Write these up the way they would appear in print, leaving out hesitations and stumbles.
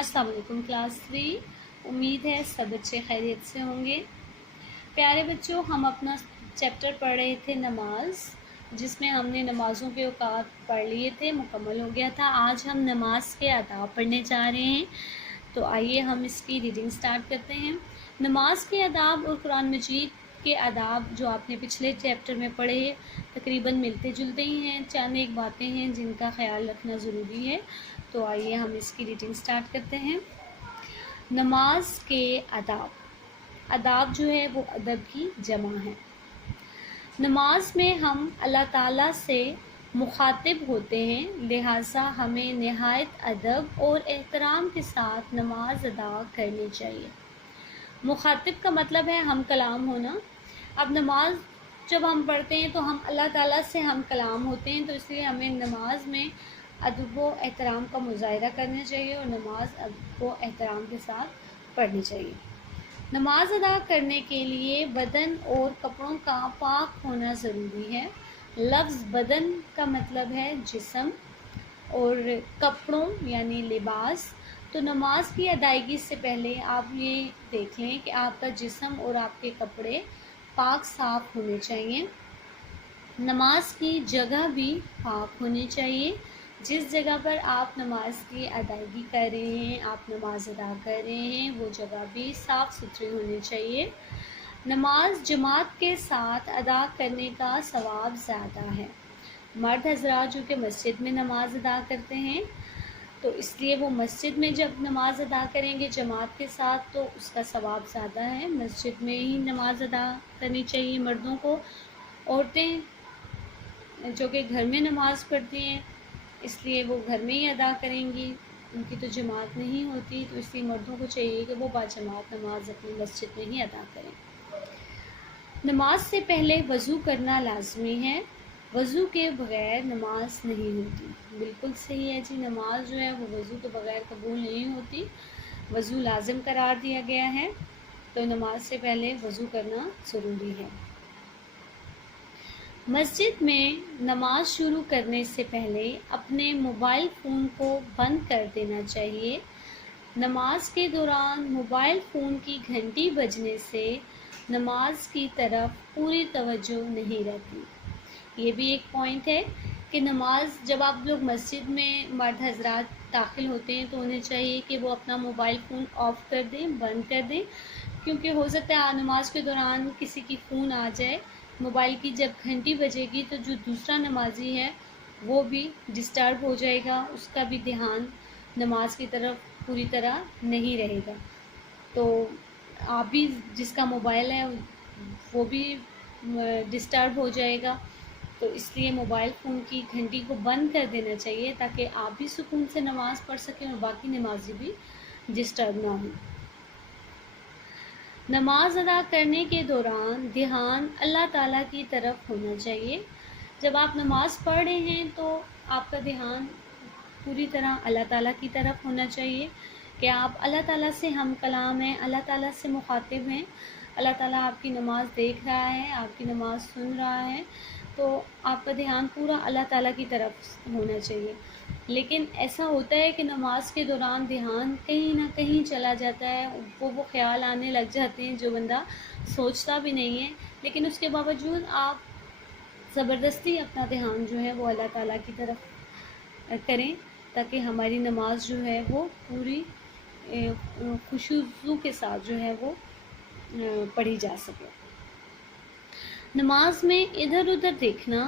अस्सलाम वालेकुम क्लास 3। उम्मीद है सब बच्चे खैरियत से होंगे। प्यारे बच्चों, हम अपना चैप्टर पढ़ रहे थे नमाज, जिसमें हमने नमाज़ों के औकात पढ़ लिए थे, मुकम्मल हो गया था। आज हम नमाज के आदाब पढ़ने जा रहे हैं, तो आइए हम इसकी रीडिंग स्टार्ट करते हैं। नमाज के आदाब और कुरान मजीद के आदाब जो आपने पिछले चैप्टर में पढ़े तकरीबन मिलते जुलते ही हैं। चंद एक बातें हैं जिनका ख्याल रखना ज़रूरी है, तो आइए हम इसकी रीडिंग स्टार्ट करते हैं। नमाज के आदाब, आदाब जो है वो अदब की जमा है। नमाज में हम अल्लाह ताला से मुखातिब होते हैं, लिहाजा हमें नहायत अदब और एहतराम के साथ नमाज अदा करनी चाहिए। मुखातिब का मतलब है हम कलाम होना। अब नमाज जब हम पढ़ते हैं तो हम अल्लाह ताला से हम कलाम होते हैं, तो इसलिए हमें नमाज में अदब व एहतराम का मुज़ाहिरा करना चाहिए और नमाज अदब व एहतराम के साथ पढ़नी चाहिए। नमाज अदा करने के लिए बदन और कपड़ों का पाक होना ज़रूरी है। लफ्ज़ बदन का मतलब है जिस्म और कपड़ों यानी लिबास। तो नमाज की अदायगी से पहले आप ये देख लें कि आपका जिस्म और आपके कपड़े पाक साफ़ होने चाहिए। नमाज की जगह भी पाक होनी चाहिए। जिस जगह पर आप नमाज की अदायगी कर रहे हैं, आप नमाज अदा कर रहे हैं, वो जगह भी साफ़ सुथरी होनी चाहिए। नमाज जमात के साथ अदा करने का सवाब ज़्यादा है। मर्द हज़रात जो कि मस्जिद में नमाज अदा करते हैं, तो इसलिए वो मस्जिद में जब नमाज अदा करेंगे जमात के साथ तो उसका सवाब ज़्यादा है। मस्जिद में ही नमाज अदा करनी चाहिए मर्दों को। औरतें जो कि घर में नमाज़ पढ़ती हैं, इसलिए वो घर में ही अदा करेंगी, उनकी तो जमात नहीं होती, तो इसलिए मर्दों को चाहिए कि वो बाजमात नमाज अपनी मस्जिद में ही अदा करें। नमाज से पहले वज़ू करना लाजमी है। वज़ू के बग़ैर नमाज नहीं होती। बिल्कुल सही है जी, नमाज जो है वो वज़ू के बग़ैर कबूल नहीं होती। वज़ू लाजिम करार दिया गया है, तो नमाज से पहले वज़ू करना ज़रूरी है। मस्जिद में नमाज शुरू करने से पहले अपने मोबाइल फ़ोन को बंद कर देना चाहिए। नमाज के दौरान मोबाइल फ़ोन की घंटी बजने से नमाज की तरफ पूरी तवज्जो नहीं रहती। ये भी एक पॉइंट है कि नमाज जब आप लोग मस्जिद में मर्द हज़रात दाखिल होते हैं तो उन्हें चाहिए कि वो अपना मोबाइल फ़ोन ऑफ़ कर दें, बंद कर दें, क्योंकि हो सकता है नमाज के दौरान किसी की फ़ोन आ जाए। मोबाइल की जब घंटी बजेगी तो जो दूसरा नमाजी है वो भी डिस्टर्ब हो जाएगा, उसका भी ध्यान नमाज की तरफ पूरी तरह नहीं रहेगा। तो आप भी जिसका मोबाइल है वो भी डिस्टर्ब हो जाएगा, तो इसलिए मोबाइल फ़ोन की घंटी को बंद कर देना चाहिए ताकि आप भी सुकून से नमाज़ पढ़ सकें और बाकी नमाजी भी डिस्टर्ब ना हो। नमाज अदा करने के दौरान ध्यान अल्लाह ताला की तरफ होना चाहिए। जब आप नमाज़ पढ़ रहे हैं तो आपका ध्यान पूरी तरह अल्लाह ताला की तरफ होना चाहिए कि आप अल्लाह ताला से हम कलाम हैं, अल्लाह ताला से मुखातिब हैं। अल्लाह ताला आपकी नमाज़ देख रहा है, आपकी नमाज़ सुन रहा है, तो आपका ध्यान पूरा अल्लाह ताला की तरफ होना चाहिए। लेकिन ऐसा होता है कि नमाज के दौरान ध्यान कहीं ना कहीं चला जाता है, वो ख्याल आने लग जाते हैं जो बंदा सोचता भी नहीं है, लेकिन उसके बावजूद आप ज़बरदस्ती अपना ध्यान जो है वो अल्लाह ताला की तरफ करें ताकि हमारी नमाज जो है वो पूरी खुशूज़ू के साथ जो है वो पढ़ी जा सके। नमाज में इधर उधर देखना,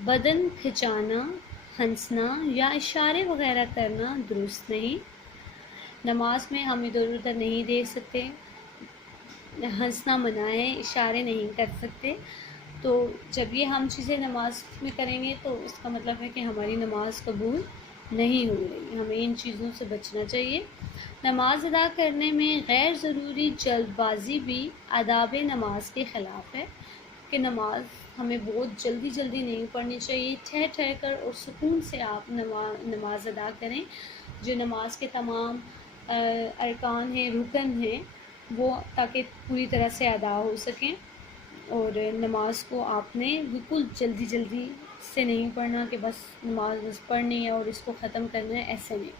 बदन खिंचाना, हंसना या इशारे वगैरह करना दुरुस्त नहीं। नमाज में हम इधर उधर नहीं देख सकते, हंसना मना है, इशारे नहीं कर सकते। तो जब ये हम चीज़ें नमाज में करेंगे तो इसका मतलब है कि हमारी नमाज कबूल नहीं हो रही। हमें इन चीज़ों से बचना चाहिए। नमाज अदा करने में गैर ज़रूरी जल्दबाजी भी आदाब नमाज के ख़िलाफ़ है कि नमाज हमें बहुत जल्दी जल्दी नहीं पढ़नी चाहिए। ठहर ठहर कर और सुकून से आप नमाज अदा करें। जो नमाज के तमाम अरकान हैं, रुकन हैं, वो ताकि पूरी तरह से अदा हो सकें। और नमाज को आपने बिल्कुल जल्दी जल्दी से नहीं पढ़ना कि बस नमाज बस पढ़नी है और इसको ख़त्म करना है, ऐसे नहीं।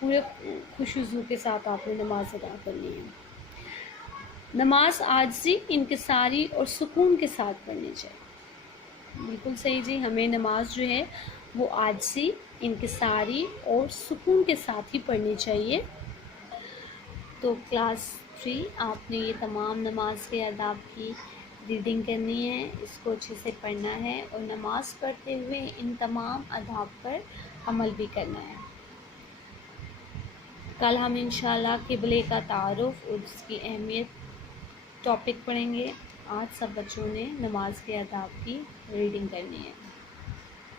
پورے خشوع کے ساتھ آپ نے نماز ادا کرنی ہے۔ نماز عاجزی، انکساری اور سکون کے ساتھ پڑھنی چاہیے۔ بالکل صحیح جی، ہمیں نماز جو ہے وہ عاجزی، انکساری اور سکون کے ساتھ ہی پڑھنی چاہیے۔ تو کلاس 3 آپ نے یہ تمام نماز کے آداب کی ریڈنگ کرنی ہے، اس کو اچھے سے پڑھنا ہے اور نماز پڑھتے ہوئے ان تمام آداب پر عمل بھی کرنا ہے۔ کل ہم انشاءاللہ قبلے کا تعارف اور اس کی اہمیت ٹاپک پڑھیں گے۔ آج سب بچوں نے نماز کے آداب کی ریڈنگ کرنی ہے۔